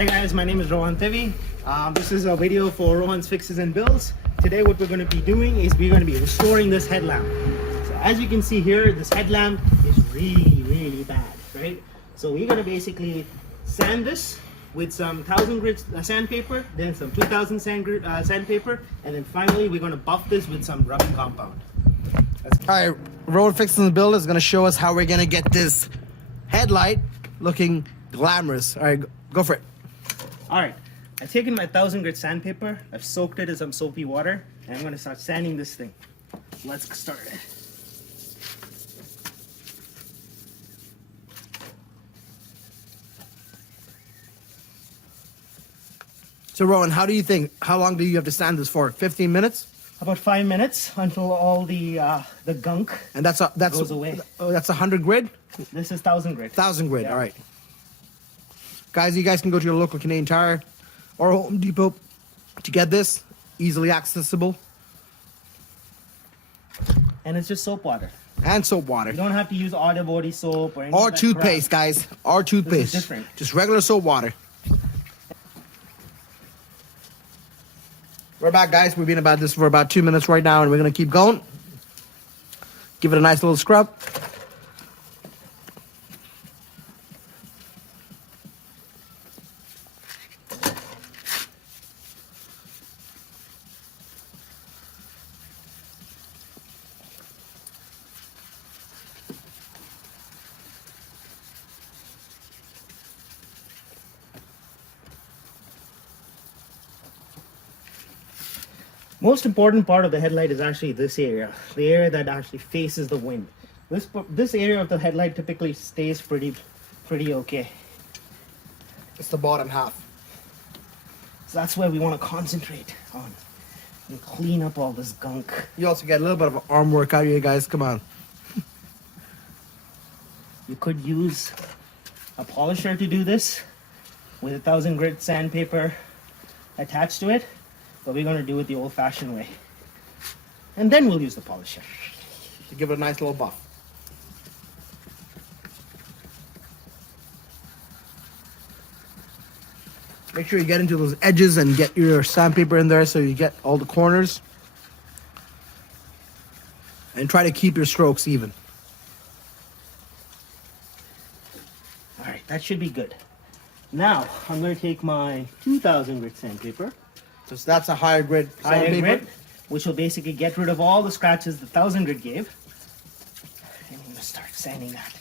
Hey guys, my name is Rohan. This is a video for Rohan's Fixes and Builds. Today what we're going to be doing is we're going to be restoring this headlamp. So as you can see here, this headlamp is really bad, right? So we're going to basically sand this with some 1000 grit sandpaper, then some 2000 sandpaper, and then finally we're going to buff this with some rubbing compound. Alright, Rohan Fixes and Builds is going to show us how we're going to get this headlight looking glamorous. Alright, go for it. Alright, I've taken my 1000 grit sandpaper, I've soaked it in some soapy water, and I'm going to start sanding this thing. Let's start it. So Rohan, how do you think, how long do you have to sand this for? 15 minutes? About 5 minutes until all the gunk And that's goes away. Oh, that's 100 grit? This is 1000 grit. 1000 grit, Yeah. alright. Guys, you guys can go to your local Canadian Tire or Home Depot to get this. Easily accessible. And it's just soap water. And soap water. You don't have to use auto body soap or anything. Or toothpaste, guys. Or toothpaste. different. Just regular soap water. We're back, guys. We've been about this for about 2 minutes right now, and we're going to keep going. Give it a nice little scrub. Most important part of the headlight is actually this area, the area that actually faces the wind. This area of the headlight typically stays pretty okay. It's the bottom half. So that's where we want to concentrate on and clean up all this gunk. You also get a little bit of an arm workout here, guys. Come on. You could use a polisher to do this with 1000 grit sandpaper attached to it, but we're going to do it the old-fashioned way. And then we'll use the polisher. To give it a nice little buff. Make sure you get into those edges and get your sandpaper in there so you get all the corners. And try to keep your strokes even. Alright, that should be good. Now, I'm going to take my 2000 grit sandpaper. So that's a higher grit Higher sandpaper. grit, which will basically get rid of all the scratches the 1000 grit gave. And I'm going to start sanding that.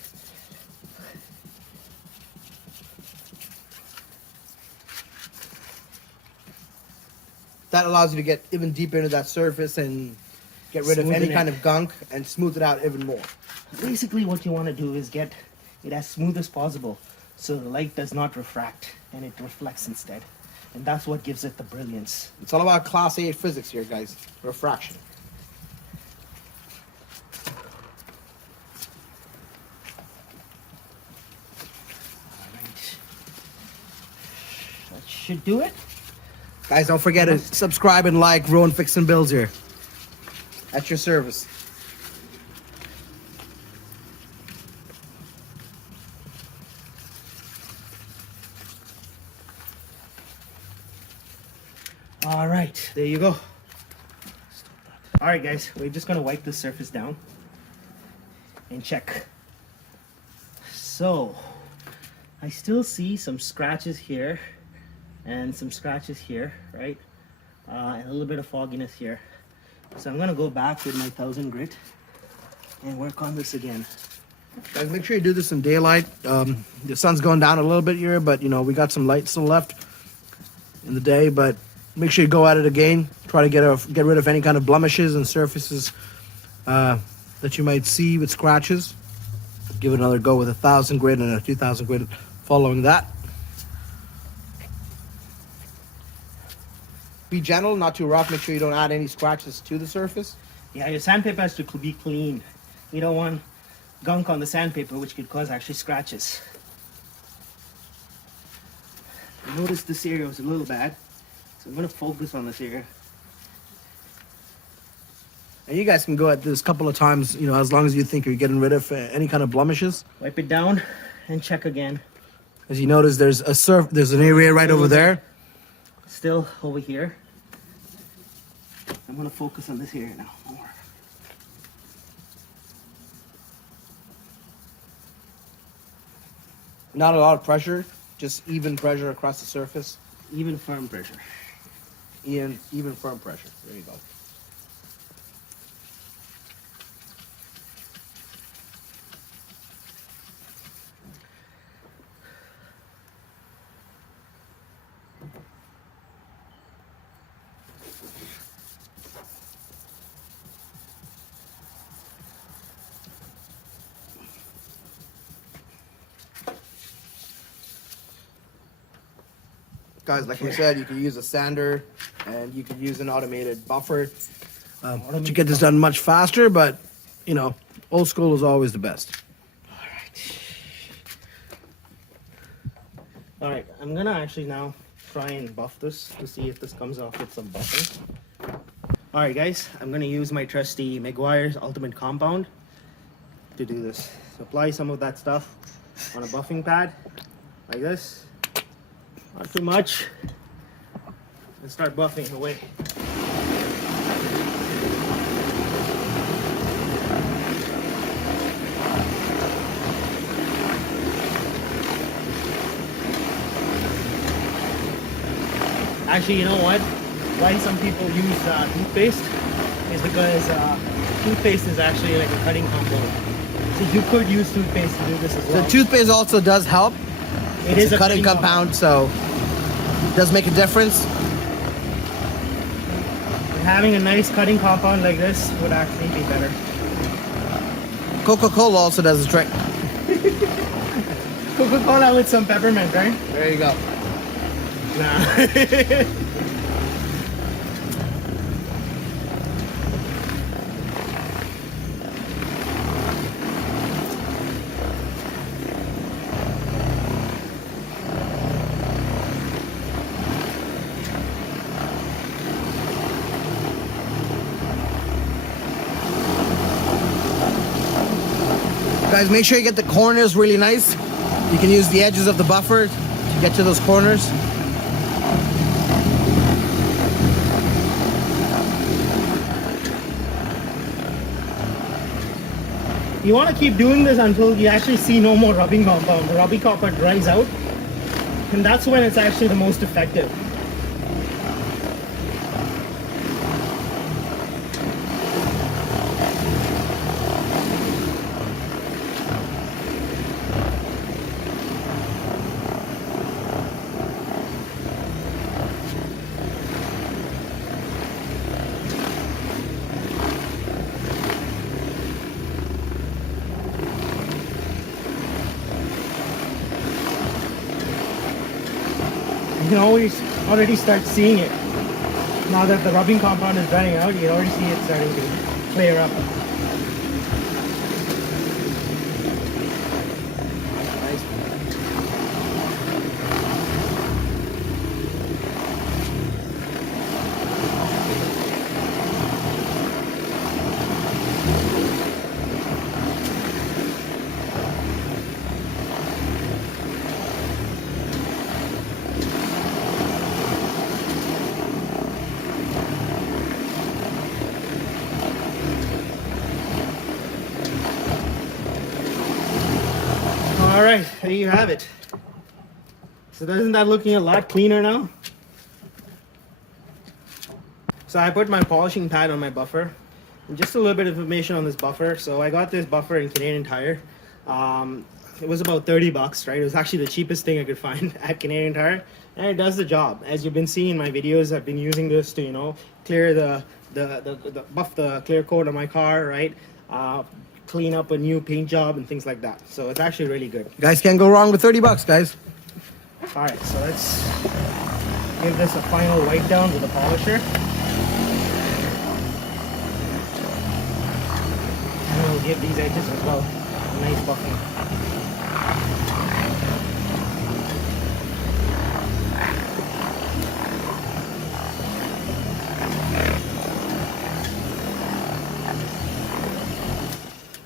That allows you to get even deeper into that surface and get rid of any Smoothen kind it. of gunk and smooth it out even more. Basically what you want to do is get it as smooth as possible so the light does not refract and it reflects instead. And that's what gives it the brilliance. It's all about class A physics here, guys. Refraction. Alright. That should do it. Guys, don't forget to subscribe and like Rohan Fixes and Builds here. At your service. Alright, there you go. Alright guys, we're just gonna wipe this surface down and check. So, I still see some scratches here and some scratches here, right? And a little bit of fogginess here. So I'm gonna go back with my 1000 grit and work on this again. Guys, make sure you do this in daylight. The sun's going down a little bit here, but you know, we got some light still left in the day, but make sure you go at it again. Try to get rid of any kind of blemishes and surfaces that you might see with scratches. Give it another go with 1000 grit and a 2000 grit following that. Be gentle, not too rough. Make sure you don't add any scratches to the surface. Yeah, your sandpaper has to be clean. You don't want gunk on the sandpaper, which could cause actually scratches. Notice this area was a little bad, so I'm going to focus on this area. And you guys can go at this a couple of times, you know, as long as you think you're getting rid of any kind of blemishes. Wipe it down and check again. As you notice, there's an area right over there. Still over here. I'm gonna focus on this area now more. Not a lot of pressure, just even pressure across the surface. Even firm pressure. Even firm pressure. There you go. Guys, like we said, you could use a sander and you could use an automated buffer to get this done much faster, but you know, old school is always the best. All right, I'm gonna actually now try and buff this to see if this comes off with some buffing. All right, guys, I'm gonna use my trusty Meguiar's Ultimate Compound to do this. So apply some of that stuff on a buffing pad like this. Not too much. And start buffing away. Actually, you know what? Why some people use toothpaste is because toothpaste is actually like a cutting compound. So you could use toothpaste to do this as well. The toothpaste also does help. It It's is a cutting compound, so it does make a difference. And having a nice cutting compound like this would actually be better. Coca-Cola also does the trick. Coca-Cola with some peppermint, right? There you go. Nah. Guys, make sure you get the corners really nice. You can use the edges of the buffer to get to those corners. You want to keep doing this until you actually see no more rubbing compound. The rubbing compound dries out, and that's when it's actually the most effective. You can already start seeing it. Now that the rubbing compound is running out, you can already see it starting to clear up. All right, there you have it. So isn't that looking a lot cleaner now? So I put my polishing pad on my buffer. And just a little bit of information on this buffer. So I got this buffer in Canadian Tire. It was about 30 bucks, right? It was actually the cheapest thing I could find at Canadian Tire. And it does the job. As you've been seeing in my videos, I've been using this to, you know, clear buff the clear coat on my car, right? Clean up a new paint job and things like that. So it's actually really good. Guys, can't go wrong with 30 bucks, guys. All right, so let's give this a final wipe down with a polisher. And we'll give these edges as well a nice buffing.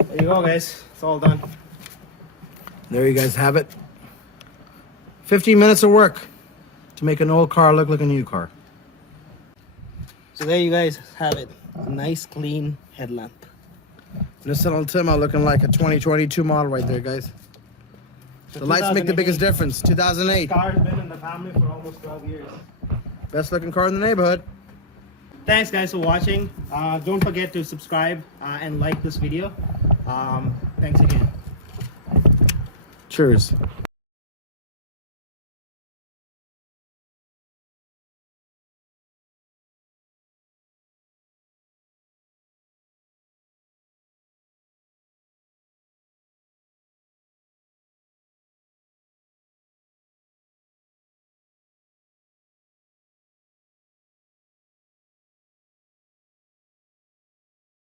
There you go, guys. It's all done. There you guys have it. 15 minutes of work to make an old car look like a new car. So there you guys have it. A nice clean headlamp. This little Timo looking like a 2022 model right there, guys. So The lights make the biggest 2008. difference. 2008. This car's been in the family for almost 12 years. Best looking car in the neighborhood. Thanks guys for watching. Don't forget to subscribe and like this video. Thanks again. Cheers.